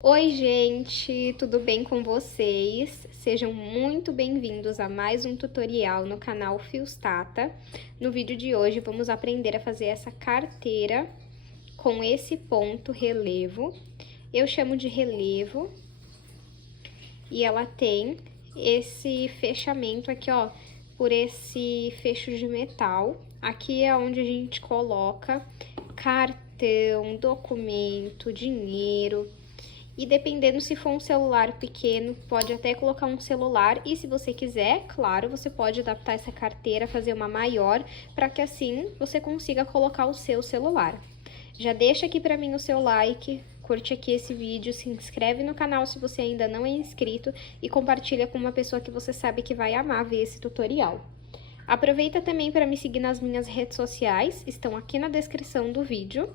Oi, gente, tudo bem com vocês? Sejam muito bem-vindos a mais um tutorial no canal Fios Tata. No vídeo de hoje vamos aprender a fazer essa carteira com esse ponto relevo. Eu chamo de relevo e ela tem esse fechamento aqui, ó, por esse fecho de metal. Aqui é onde a gente coloca cartão, documento, dinheiro. E dependendo se for um celular pequeno, pode até colocar um celular. E se você quiser, claro, você pode adaptar essa carteira, fazer uma maior, para que assim você consiga colocar o seu celular. Já deixa aqui para mim o seu like, curte aqui esse vídeo, se inscreve no canal se você ainda não é inscrito e compartilha com uma pessoa que você sabe que vai amar ver esse tutorial. Aproveita também para me seguir nas minhas redes sociais, estão aqui na descrição do vídeo.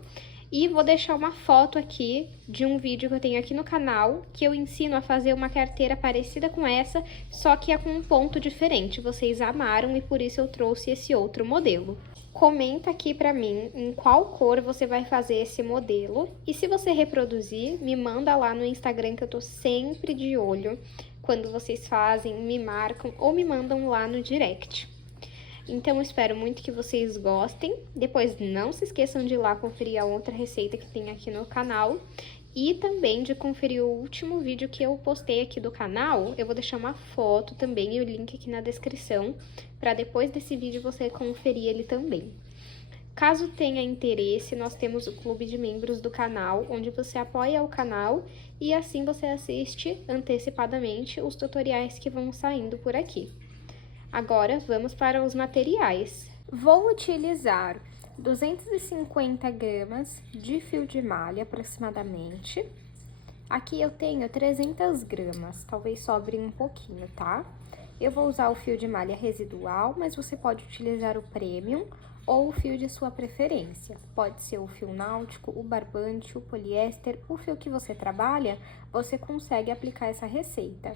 E vou deixar uma foto aqui de um vídeo que eu tenho aqui no canal, que eu ensino a fazer uma carteira parecida com essa, só que é com um ponto diferente. Vocês amaram e por isso eu trouxe esse outro modelo. Comenta aqui pra mim em qual cor você vai fazer esse modelo. E se você reproduzir, me manda lá no Instagram que eu tô sempre de olho. Quando vocês fazem, me marcam ou me mandam lá no direct. Então, eu espero muito que vocês gostem. Depois, não se esqueçam de ir lá conferir a outra receita que tem aqui no canal. E também de conferir o último vídeo que eu postei aqui do canal. Eu vou deixar uma foto também e o link aqui na descrição, para depois desse vídeo você conferir ele também. Caso tenha interesse, nós temos o clube de membros do canal, onde você apoia o canal e assim você assiste antecipadamente os tutoriais que vão saindo por aqui. Agora, vamos para os materiais. Vou utilizar 250 gramas de fio de malha, aproximadamente. Aqui eu tenho 300 gramas, talvez sobre um pouquinho, tá? Eu vou usar o fio de malha residual, mas você pode utilizar o premium ou o fio de sua preferência. Pode ser o fio náutico, o barbante, o poliéster, o fio que você trabalha, você consegue aplicar essa receita.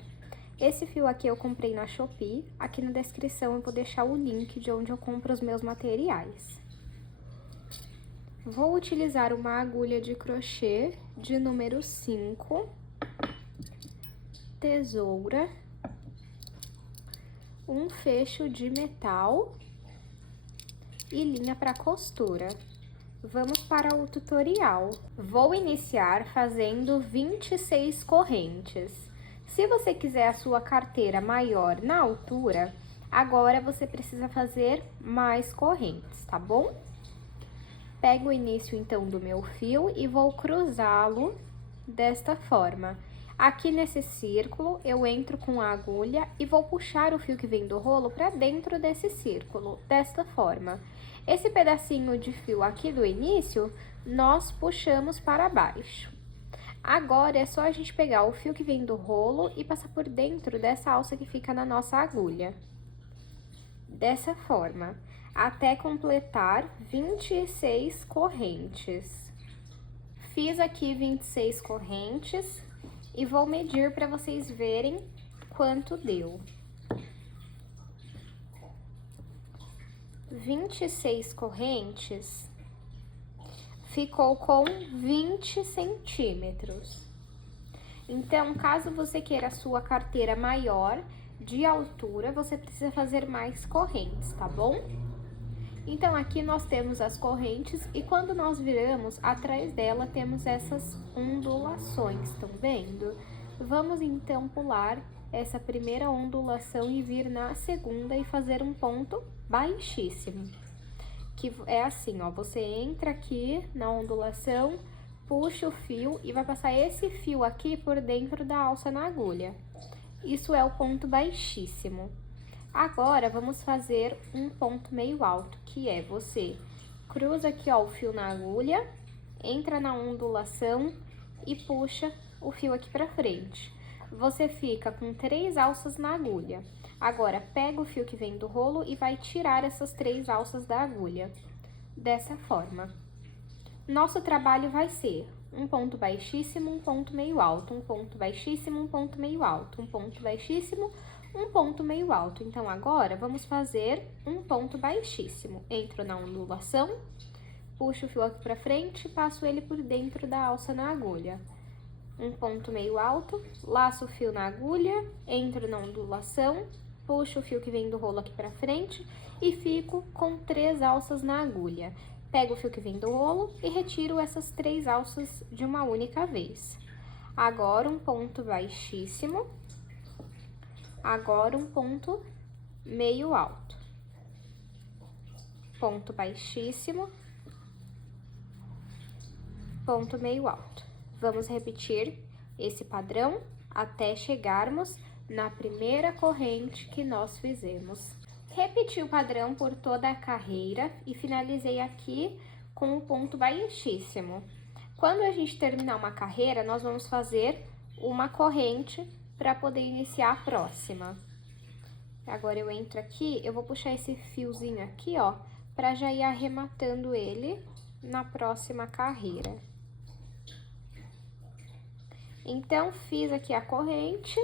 Esse fio aqui eu comprei na Shopee, aqui na descrição eu vou deixar o link de onde eu compro os meus materiais. Vou utilizar uma agulha de crochê de número 5, tesoura, um fecho de metal e linha para costura. Vamos para o tutorial. Vou iniciar fazendo 26 correntes. Se você quiser a sua carteira maior na altura, agora você precisa fazer mais correntes, tá bom? Pego o início, então, do meu fio e vou cruzá-lo desta forma. Aqui nesse círculo, eu entro com a agulha e vou puxar o fio que vem do rolo para dentro desse círculo, desta forma. Esse pedacinho de fio aqui do início, nós puxamos para baixo. Agora, é só a gente pegar o fio que vem do rolo e passar por dentro dessa alça que fica na nossa agulha. Dessa forma, até completar 26 correntes. Fiz aqui 26 correntes e vou medir para vocês verem quanto deu. 26 correntes. Ficou com 20 centímetros. Então, caso você queira a sua carteira maior de altura, você precisa fazer mais correntes, tá bom? Então, aqui nós temos as correntes e quando nós viramos, atrás dela temos essas ondulações, estão vendo? Vamos, então, pular essa primeira ondulação e vir na segunda e fazer um ponto baixíssimo. Que é assim, ó, você entra aqui na ondulação, puxa o fio e vai passar esse fio aqui por dentro da alça na agulha. Isso é o ponto baixíssimo. Agora, vamos fazer um ponto meio alto, que é você cruza aqui, ó, o fio na agulha, entra na ondulação e puxa o fio aqui pra frente. Você fica com 3 alças na agulha. Agora, pega o fio que vem do rolo e vai tirar essas 3 alças da agulha, dessa forma. Nosso trabalho vai ser um ponto baixíssimo, um ponto meio alto, um ponto baixíssimo, um ponto meio alto, um ponto baixíssimo, um ponto meio alto. Então, agora, vamos fazer um ponto baixíssimo. Entro na ondulação, puxo o fio aqui pra frente e passo ele por dentro da alça na agulha. um ponto meio alto, laço o fio na agulha, entro na ondulação, puxo o fio que vem do rolo aqui pra frente e fico com 3 alças na agulha. Pego o fio que vem do rolo e retiro essas 3 alças de uma única vez. Agora um ponto baixíssimo, agora um ponto meio alto, ponto baixíssimo, ponto meio alto. Vamos repetir esse padrão até chegarmos na primeira corrente que nós fizemos. Repeti o padrão por toda a carreira e finalizei aqui com um ponto baixíssimo. Quando a gente terminar uma carreira, nós vamos fazer uma corrente para poder iniciar a próxima. Agora eu entro aqui, eu vou puxar esse fiozinho aqui, ó, para já ir arrematando ele na próxima carreira. Então, fiz aqui a corrente,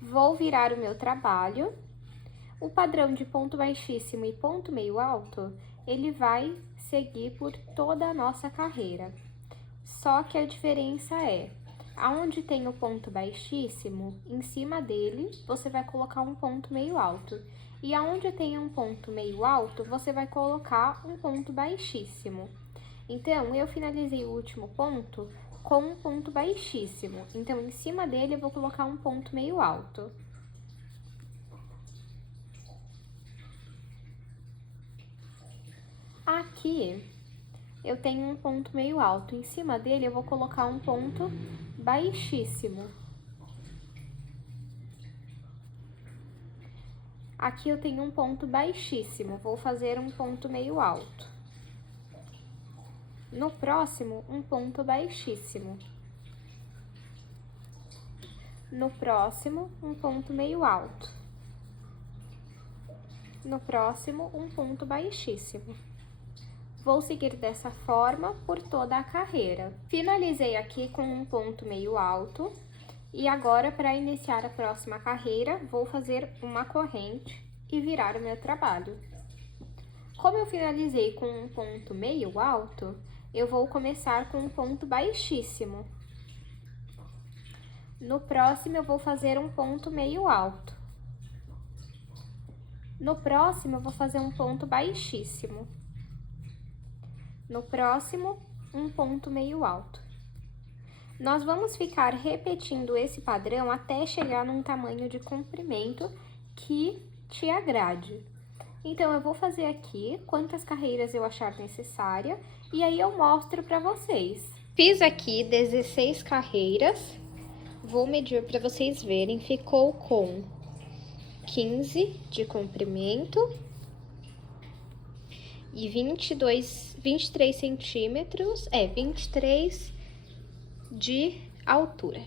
vou virar o meu trabalho. O padrão de ponto baixíssimo e ponto meio alto, ele vai seguir por toda a nossa carreira. Só que a diferença é, aonde tem o ponto baixíssimo, em cima dele, você vai colocar um ponto meio alto. E aonde tem um ponto meio alto, você vai colocar um ponto baixíssimo. Então, eu finalizei o último ponto com um ponto baixíssimo. Então, em cima dele, eu vou colocar um ponto meio alto. Aqui, eu tenho um ponto meio alto. Em cima dele, eu vou colocar um ponto baixíssimo. Aqui eu tenho um ponto baixíssimo, vou fazer um ponto meio alto. No próximo, um ponto baixíssimo. No próximo, um ponto meio alto. No próximo, um ponto baixíssimo. Vou seguir dessa forma por toda a carreira. Finalizei aqui com um ponto meio alto. E agora, para iniciar a próxima carreira, vou fazer uma corrente e virar o meu trabalho. Como eu finalizei com um ponto meio alto, eu vou começar com um ponto baixíssimo. No próximo, eu vou fazer um ponto meio alto. No próximo, eu vou fazer um ponto baixíssimo. No próximo, um ponto meio alto. Nós vamos ficar repetindo esse padrão até chegar num tamanho de comprimento que te agrade. Então, eu vou fazer aqui quantas carreiras eu achar necessária e aí eu mostro para vocês. Fiz aqui 16 carreiras, vou medir para vocês verem, ficou com 15 de comprimento e 23 centímetros, 23 de altura,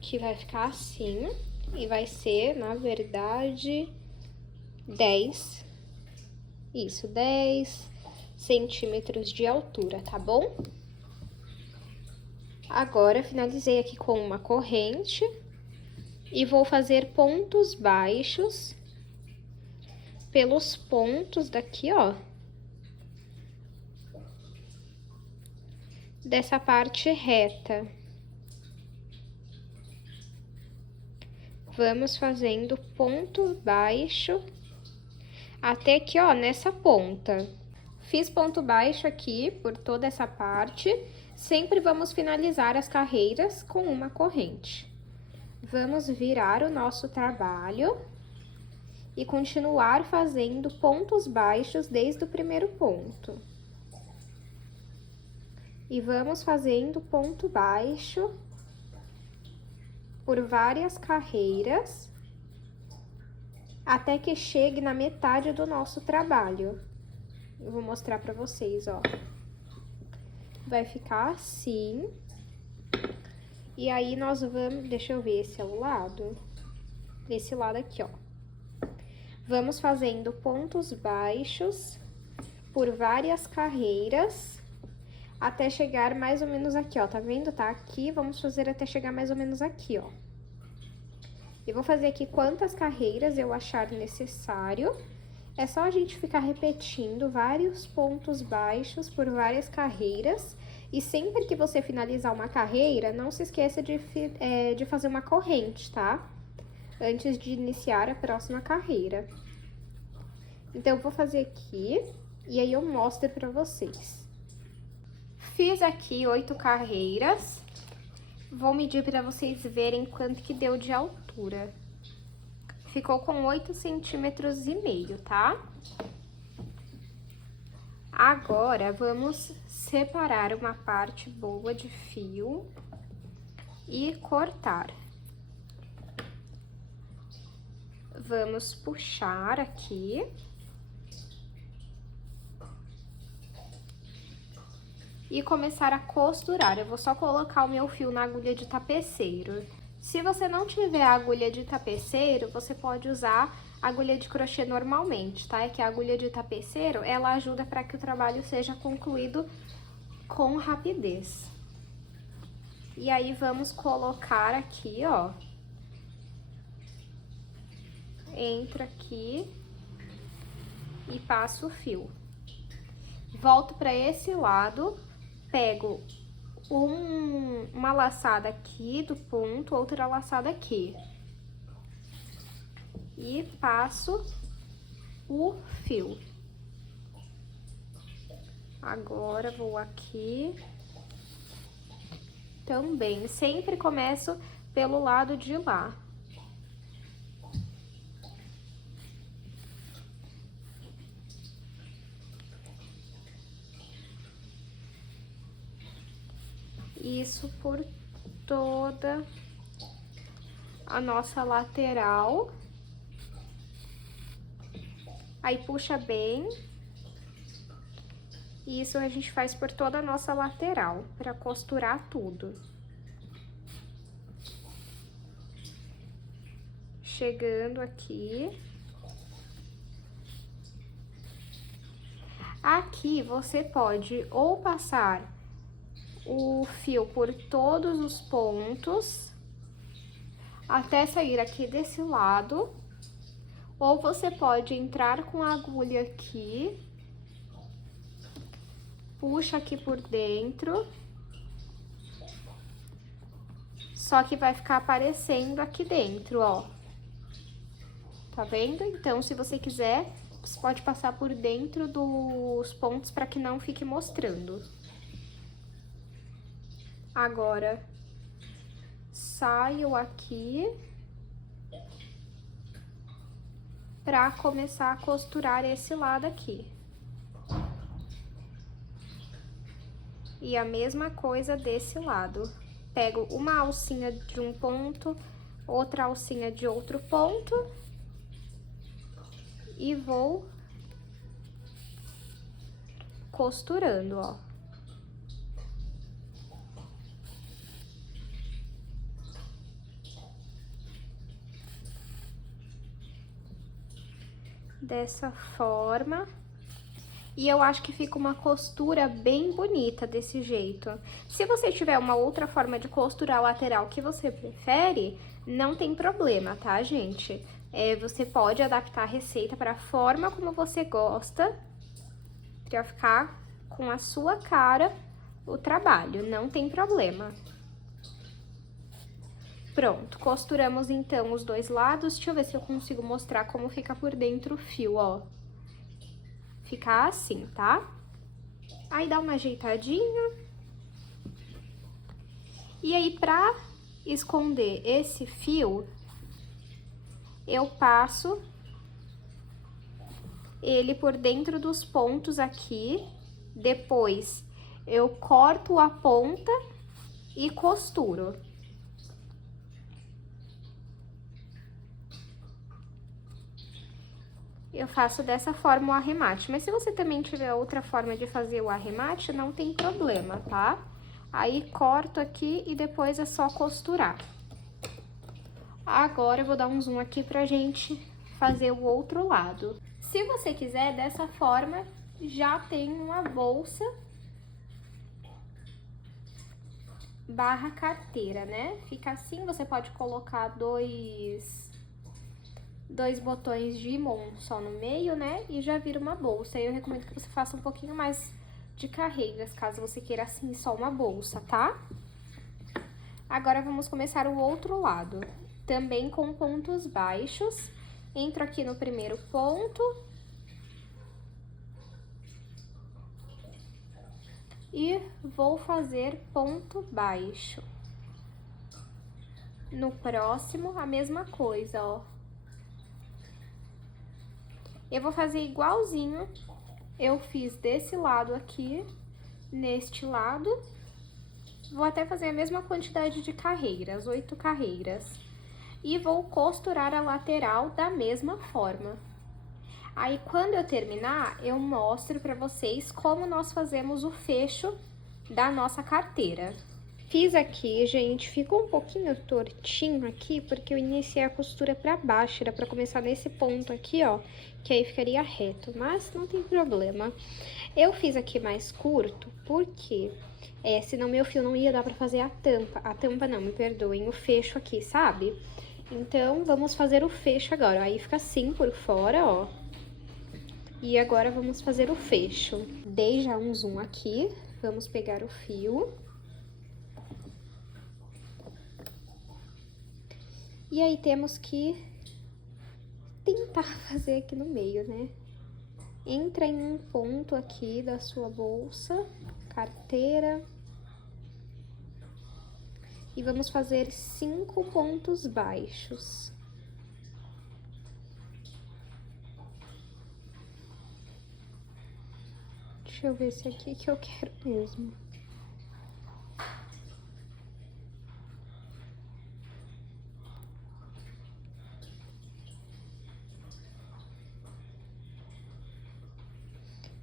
que vai ficar assim, e vai ser, na verdade, 10 centímetros de altura, tá bom? Agora, finalizei aqui com uma corrente e vou fazer pontos baixos pelos pontos daqui, ó, dessa parte reta. Vamos fazendo ponto baixo até aqui, ó, nessa ponta. Fiz ponto baixo aqui por toda essa parte. Sempre vamos finalizar as carreiras com uma corrente. Vamos virar o nosso trabalho e continuar fazendo pontos baixos desde o primeiro ponto. E vamos fazendo ponto baixo por várias carreiras, até que chegue na metade do nosso trabalho. Eu vou mostrar pra vocês, ó. Vai ficar assim. E aí, nós vamos... Deixa eu ver esse é o lado. Esse lado aqui, ó. Vamos fazendo pontos baixos por várias carreiras, até chegar mais ou menos aqui, ó, tá vendo? Tá aqui, vamos fazer até chegar mais ou menos aqui, ó. Eu vou fazer aqui quantas carreiras eu achar necessário. É só a gente ficar repetindo vários pontos baixos por várias carreiras E sempre que você finalizar uma carreira, não se esqueça de fazer uma corrente, tá? Antes de iniciar a próxima carreira. Então, eu vou fazer aqui e aí eu mostro pra vocês. Fiz aqui 8 carreiras. Vou medir pra vocês verem quanto que deu de altura. Ficou com 8,5 centímetros, tá? Agora, vamos separar uma parte boa de fio e cortar. Vamos puxar aqui. E começar a costurar. Eu vou só colocar o meu fio na agulha de tapeceiro. Se você não tiver a agulha de tapeceiro, você pode usar a agulha de crochê normalmente, tá? É que a agulha de tapeceiro, ela ajuda para que o trabalho seja concluído com rapidez. E aí, vamos colocar aqui, ó. Entra aqui e passo o fio. Volto para esse lado, pego uma laçada aqui do ponto, outra laçada aqui. E passo o fio. Agora, vou aqui. Também, sempre começo pelo lado de lá. Isso por toda a nossa lateral. Aí, puxa bem. Isso a gente faz por toda a nossa lateral, para costurar tudo. Chegando aqui. Aqui, você pode ou passar o fio por todos os pontos, até sair aqui desse lado, ou você pode entrar com a agulha aqui, puxa aqui por dentro, só que vai ficar aparecendo aqui dentro, ó. Tá vendo? Então, se você quiser, você pode passar por dentro dos pontos para que não fique mostrando. Agora, saio aqui para começar a costurar esse lado aqui. E a mesma coisa desse lado. Pego uma alcinha de um ponto, outra alcinha de outro ponto e vou costurando, ó. Dessa forma. E eu acho que fica uma costura bem bonita desse jeito. Se você tiver uma outra forma de costurar a lateral que você prefere, não tem problema, tá, gente? Você pode adaptar a receita para a forma como você gosta, para ficar com a sua cara o trabalho, não tem problema. Pronto, costuramos então os dois lados. Deixa eu ver se eu consigo mostrar como fica por dentro o fio, ó. Fica assim, tá? Aí dá uma ajeitadinha. E aí, pra esconder esse fio, eu passo ele por dentro dos pontos aqui. Depois, eu corto a ponta e costuro. Eu faço dessa forma o arremate, mas se você também tiver outra forma de fazer o arremate, não tem problema, tá? Aí, corto aqui e depois é só costurar. Agora, eu vou dar um zoom aqui pra gente fazer o outro lado. Se você quiser, dessa forma, já tem uma bolsa barra carteira, né? Fica assim, você pode colocar dois botões de mão só no meio, né? E já vira uma bolsa. Eu recomendo que você faça um pouquinho mais de carreiras, caso você queira assim só uma bolsa, tá? Agora, vamos começar o outro lado, também com pontos baixos. Entro aqui no primeiro ponto. E vou fazer ponto baixo. No próximo, a mesma coisa, ó. Eu vou fazer igualzinho eu fiz desse lado aqui, neste lado. Vou até fazer a mesma quantidade de carreiras, 8 carreiras. E vou costurar a lateral da mesma forma. Aí, quando eu terminar, eu mostro pra vocês como nós fazemos o fecho da nossa carteira. Fiz aqui, gente, ficou um pouquinho tortinho aqui, porque eu iniciei a costura pra baixo, era pra começar nesse ponto aqui, ó, que aí ficaria reto, mas não tem problema. Eu fiz aqui mais curto, porque senão meu fio não ia dar pra fazer a tampa não, me perdoem, o fecho aqui, sabe? Então, vamos fazer o fecho agora, aí fica assim por fora, ó. E agora, vamos fazer o fecho. Dei já um zoom aqui, vamos pegar o fio. E aí, temos que tentar fazer aqui no meio, né? Entra em um ponto aqui da sua bolsa, carteira. E vamos fazer 5 pontos baixos. Deixa eu ver se é aqui que eu quero mesmo.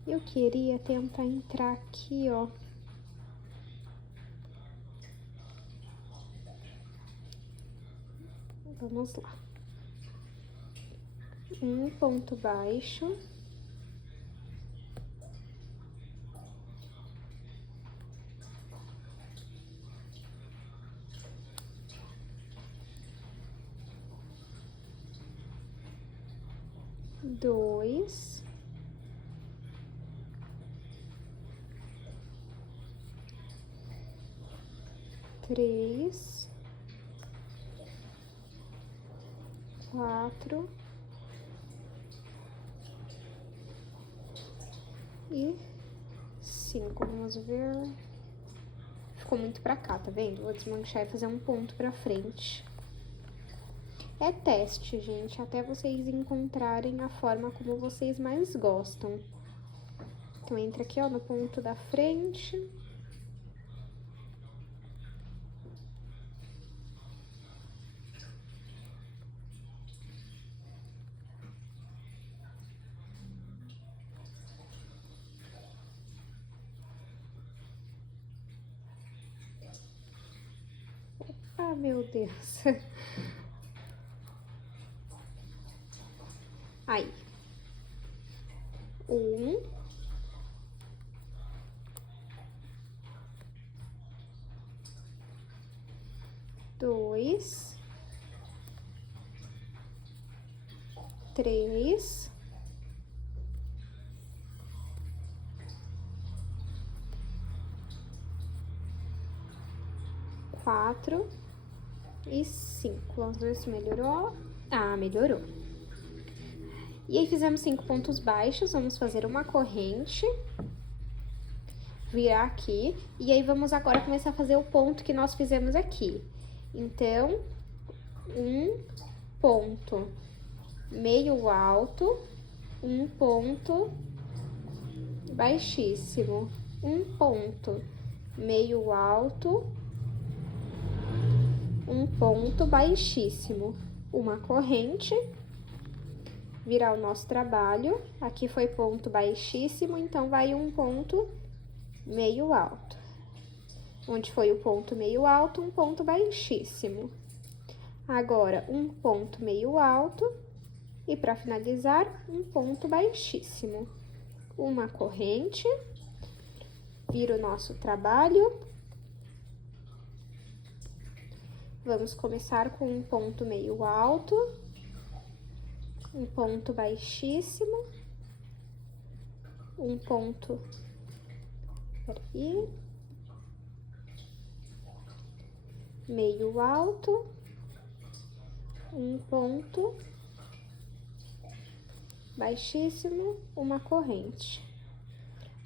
Eu queria tentar entrar aqui, ó. Vamos lá. Um ponto baixo. Dois. Três. Quatro. E 5, vamos ver. Ficou muito pra cá, tá vendo? Vou desmanchar e fazer um ponto pra frente. É teste, gente, até vocês encontrarem a forma como vocês mais gostam. Então, entra aqui, ó, no ponto da frente. Ah, meu Deus. Aí. 1. 2. 3. 4 e 5. Vamos ver se melhorou. Ah, melhorou. E aí, fizemos 5 pontos baixos, vamos fazer uma corrente, virar aqui, e aí vamos agora começar a fazer o ponto que nós fizemos aqui. Então, um ponto meio alto, um ponto baixíssimo, um ponto meio alto, um ponto baixíssimo, uma corrente, virar o nosso trabalho. Aqui foi ponto baixíssimo, então vai um ponto meio alto. Onde foi o ponto meio alto, um ponto baixíssimo. Agora, um ponto meio alto e, para finalizar, um ponto baixíssimo. Uma corrente, vira o nosso trabalho. Vamos começar com um ponto meio alto, um ponto baixíssimo, um ponto Peraí. Meio alto, um ponto, baixíssimo, uma corrente.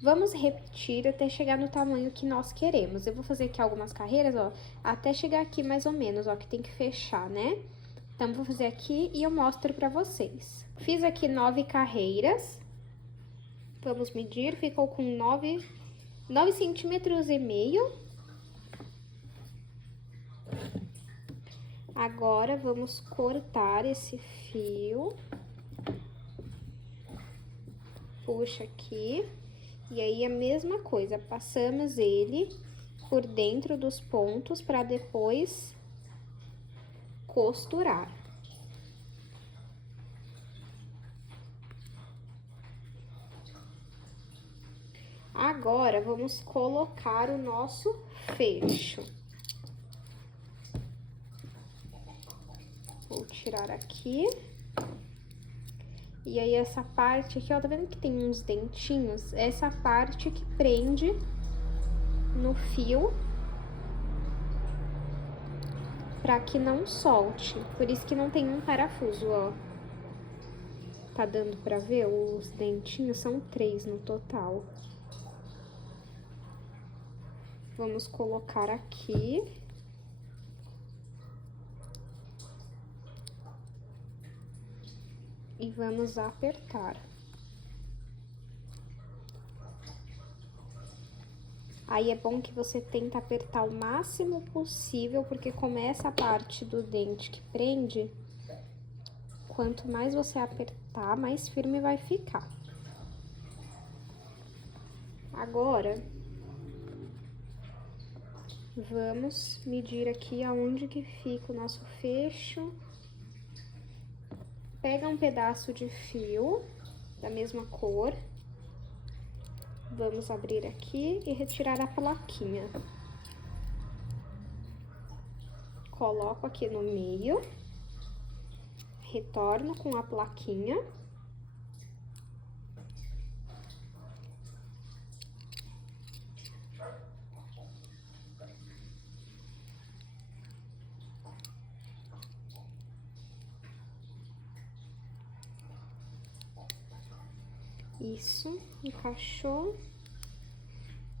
Vamos repetir até chegar no tamanho que nós queremos. Eu vou fazer aqui algumas carreiras, ó, até chegar aqui mais ou menos, ó, que tem que fechar, né? Então, vou fazer aqui e eu mostro pra vocês. Fiz aqui 9 carreiras. Vamos medir, ficou com 9 centímetros e meio. Agora, vamos cortar esse fio. Puxa aqui. E aí, a mesma coisa, passamos ele por dentro dos pontos para depois costurar. Agora, vamos colocar o nosso fecho. Vou tirar aqui. E aí, essa parte aqui, ó, tá vendo que tem uns dentinhos? Essa parte que prende no fio pra que não solte. Por isso que não tem um parafuso, ó. Tá dando pra ver? Os dentinhos são 3 no total. Vamos colocar aqui. E vamos apertar. Aí, é bom que você tenta apertar o máximo possível, porque como é essa parte do dente que prende, quanto mais você apertar, mais firme vai ficar. Agora, vamos medir aqui aonde que fica o nosso fecho. Pega um pedaço de fio da mesma cor. Vamos abrir aqui e retirar a plaquinha. Coloco aqui no meio. Retorno com a plaquinha. Isso, encaixou.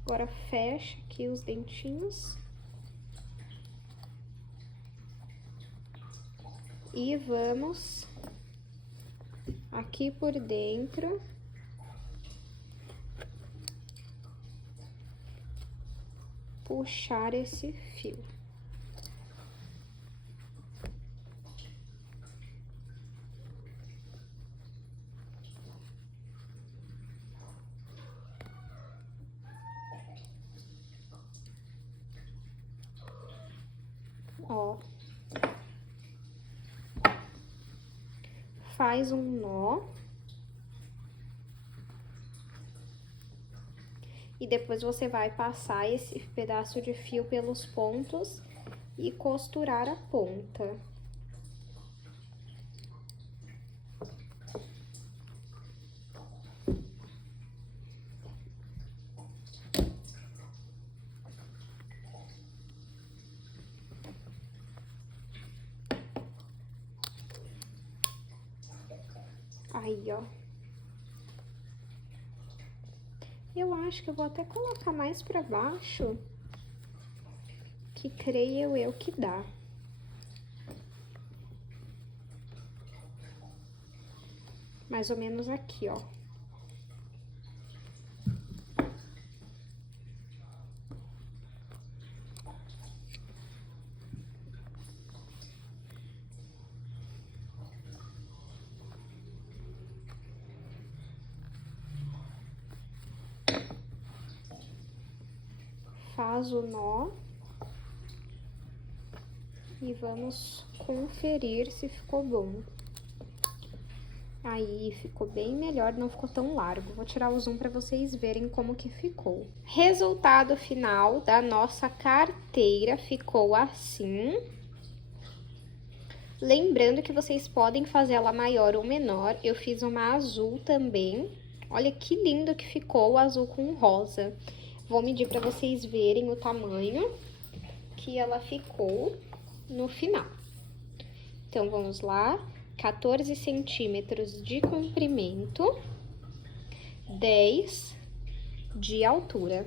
Agora, fecha aqui os dentinhos. E vamos aqui por dentro. Puxar esse fio. Ó, faz um nó. E depois você vai passar esse pedaço de fio pelos pontos e costurar a ponta. Aí, ó. Eu acho que eu vou até colocar mais pra baixo, que creio eu que dá. Mais ou menos aqui, ó. Faz o nó e vamos conferir se ficou bom. Aí, ficou bem melhor, não ficou tão largo. Vou tirar o zoom para vocês verem como que ficou. Resultado final da nossa carteira ficou assim. Lembrando que vocês podem fazer ela maior ou menor. Eu fiz uma azul também. Olha que lindo que ficou o azul com rosa. Vou medir para vocês verem o tamanho que ela ficou no final. Então, vamos lá, 14 centímetros de comprimento, 10 de altura.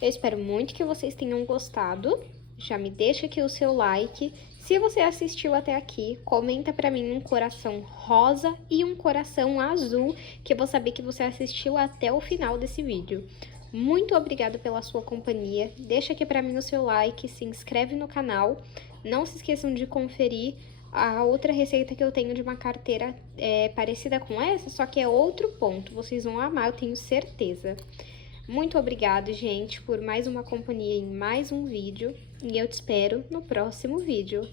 Eu espero muito que vocês tenham gostado. Já me deixa aqui o seu like. Se você assistiu até aqui, comenta pra mim um coração rosa e um coração azul, que eu vou saber que você assistiu até o final desse vídeo. Muito obrigada pela sua companhia. Deixa aqui pra mim o seu like, se inscreve no canal. Não se esqueçam de conferir a outra receita que eu tenho de uma carteira parecida com essa, só que é outro ponto. Vocês vão amar, eu tenho certeza. Muito obrigada, gente, por mais uma companhia em mais um vídeo. E eu te espero no próximo vídeo.